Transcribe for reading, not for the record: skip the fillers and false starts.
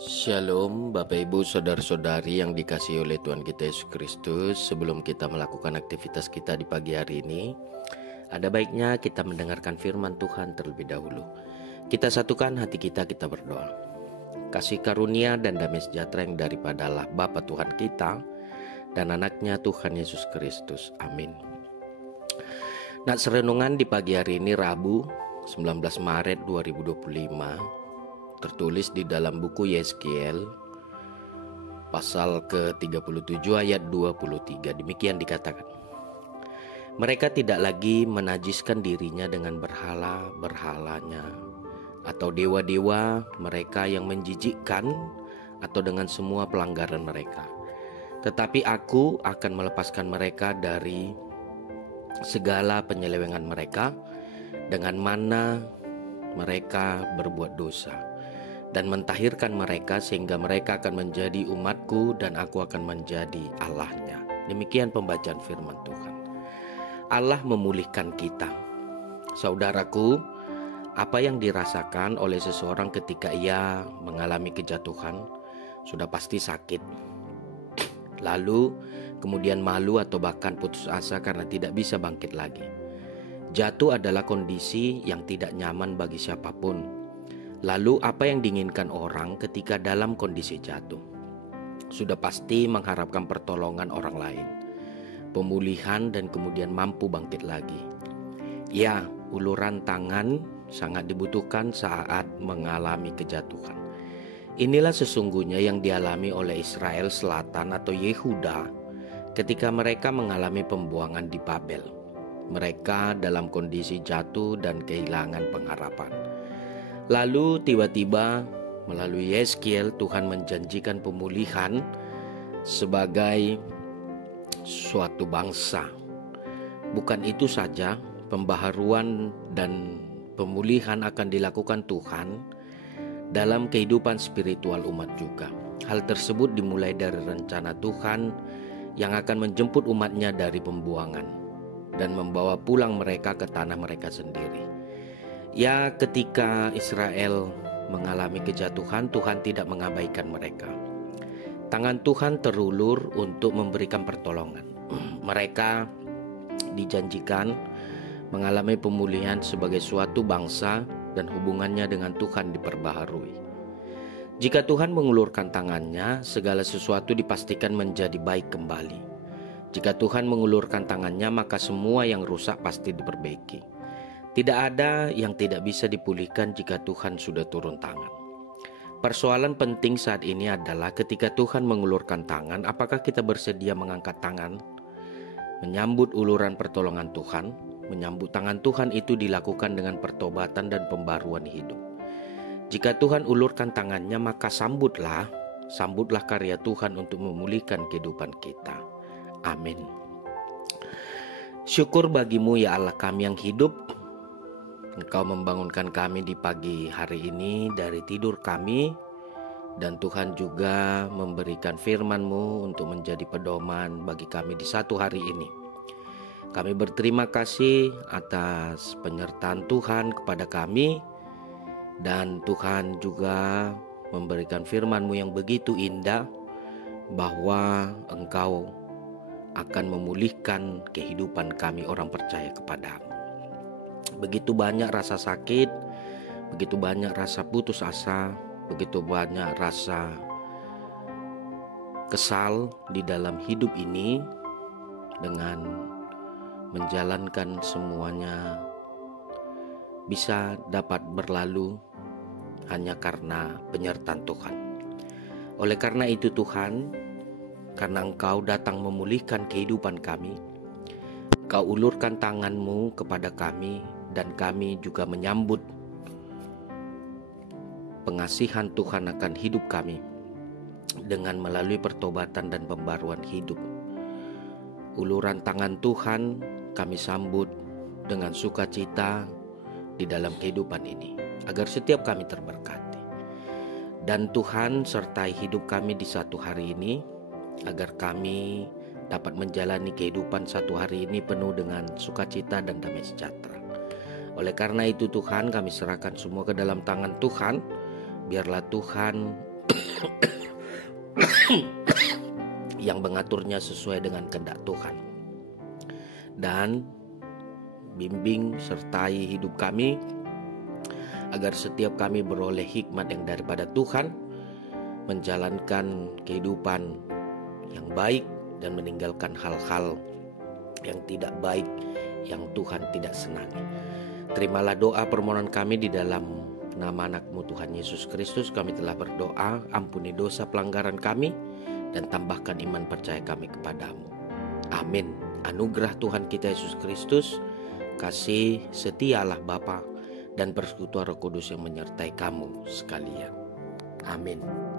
Shalom Bapak Ibu Saudara-saudari yang dikasihi oleh Tuhan kita Yesus Kristus. Sebelum kita melakukan aktivitas kita di pagi hari ini, ada baiknya kita mendengarkan firman Tuhan terlebih dahulu. Kita satukan hati kita berdoa. Kasih karunia dan damai sejahtera yang daripada Allah Bapa Tuhan kita dan anaknya Tuhan Yesus Kristus. Amin. Nats renungan di pagi hari ini Rabu 19 Maret 2025 tertulis di dalam buku Yeskiel pasal ke-37 ayat 23. Demikian dikatakan, mereka tidak lagi menajiskan dirinya dengan berhala-berhalanya atau dewa-dewa mereka yang menjijikkan atau dengan semua pelanggaran mereka. Tetapi aku akan melepaskan mereka dari segala penyelewengan mereka dengan mana mereka berbuat dosa, dan mentahirkan mereka sehingga mereka akan menjadi umatku dan aku akan menjadi Allahnya. Demikian pembacaan firman Tuhan. Allah memulihkan kita. Saudaraku, apa yang dirasakan oleh seseorang ketika ia mengalami kejatuhan sudah pasti sakit. Lalu kemudian malu atau bahkan putus asa karena tidak bisa bangkit lagi. Jatuh adalah kondisi yang tidak nyaman bagi siapapun. Lalu apa yang diinginkan orang ketika dalam kondisi jatuh? Sudah pasti mengharapkan pertolongan orang lain, pemulihan dan kemudian mampu bangkit lagi. Ya, uluran tangan sangat dibutuhkan saat mengalami kejatuhan. Inilah sesungguhnya yang dialami oleh Israel Selatan atau Yehuda ketika mereka mengalami pembuangan di Babel. Mereka dalam kondisi jatuh dan kehilangan pengharapan. Lalu tiba-tiba melalui Yeskiel Tuhan menjanjikan pemulihan sebagai suatu bangsa. Bukan itu saja, pembaharuan dan pemulihan akan dilakukan Tuhan dalam kehidupan spiritual umat juga. Hal tersebut dimulai dari rencana Tuhan yang akan menjemput umatnya dari pembuangan dan membawa pulang mereka ke tanah mereka sendiri. Ya, ketika Israel mengalami kejatuhan, Tuhan tidak mengabaikan mereka. Tangan Tuhan terulur untuk memberikan pertolongan. Mereka dijanjikan mengalami pemulihan sebagai suatu bangsa dan hubungannya dengan Tuhan diperbaharui. Jika Tuhan mengulurkan tangannya, segala sesuatu dipastikan menjadi baik kembali. Jika Tuhan mengulurkan tangannya, maka semua yang rusak pasti diperbaiki. Tidak ada yang tidak bisa dipulihkan jika Tuhan sudah turun tangan. Persoalan penting saat ini adalah ketika Tuhan mengulurkan tangan, apakah kita bersedia mengangkat tangan, menyambut uluran pertolongan Tuhan? Menyambut tangan Tuhan itu dilakukan dengan pertobatan dan pembaruan hidup. Jika Tuhan ulurkan tangannya, maka sambutlah karya Tuhan untuk memulihkan kehidupan kita. Amin. Syukur bagimu ya Allah kami yang hidup. Engkau membangunkan kami di pagi hari ini dari tidur kami, dan Tuhan juga memberikan firman-Mu untuk menjadi pedoman bagi kami di satu hari ini. Kami berterima kasih atas penyertaan Tuhan kepada kami, dan Tuhan juga memberikan firman-Mu yang begitu indah bahwa Engkau akan memulihkan kehidupan kami orang percaya kepada-Mu. Begitu banyak rasa sakit, begitu banyak rasa putus asa, begitu banyak rasa kesal di dalam hidup ini. Dengan menjalankan semuanya bisa dapat berlalu hanya karena penyertaan Tuhan. Oleh karena itu Tuhan, karena Engkau datang memulihkan kehidupan kami, Engkau ulurkan tangan-Mu kepada kami, dan kami juga menyambut pengasihan Tuhan akan hidup kami dengan melalui pertobatan dan pembaruan hidup. Uluran tangan Tuhan kami sambut dengan sukacita di dalam kehidupan ini, agar setiap kami terberkati. Dan Tuhan sertai hidup kami di satu hari ini, agar kami dapat menjalani kehidupan satu hari ini penuh dengan sukacita dan damai sejahtera. Oleh karena itu Tuhan, kami serahkan semua ke dalam tangan Tuhan. Biarlah Tuhan yang mengaturnya sesuai dengan kehendak Tuhan. Dan bimbing sertai hidup kami agar setiap kami beroleh hikmat yang daripada Tuhan, menjalankan kehidupan yang baik dan meninggalkan hal-hal yang tidak baik yang Tuhan tidak senangi. Terimalah doa permohonan kami di dalam nama anak-Mu Tuhan Yesus Kristus. Kami telah berdoa, ampuni dosa pelanggaran kami dan tambahkan iman percaya kami kepadamu. Amin. Anugerah Tuhan kita Yesus Kristus, kasih setia Allah Bapa dan persekutuan Roh Kudus yang menyertai kamu sekalian. Amin.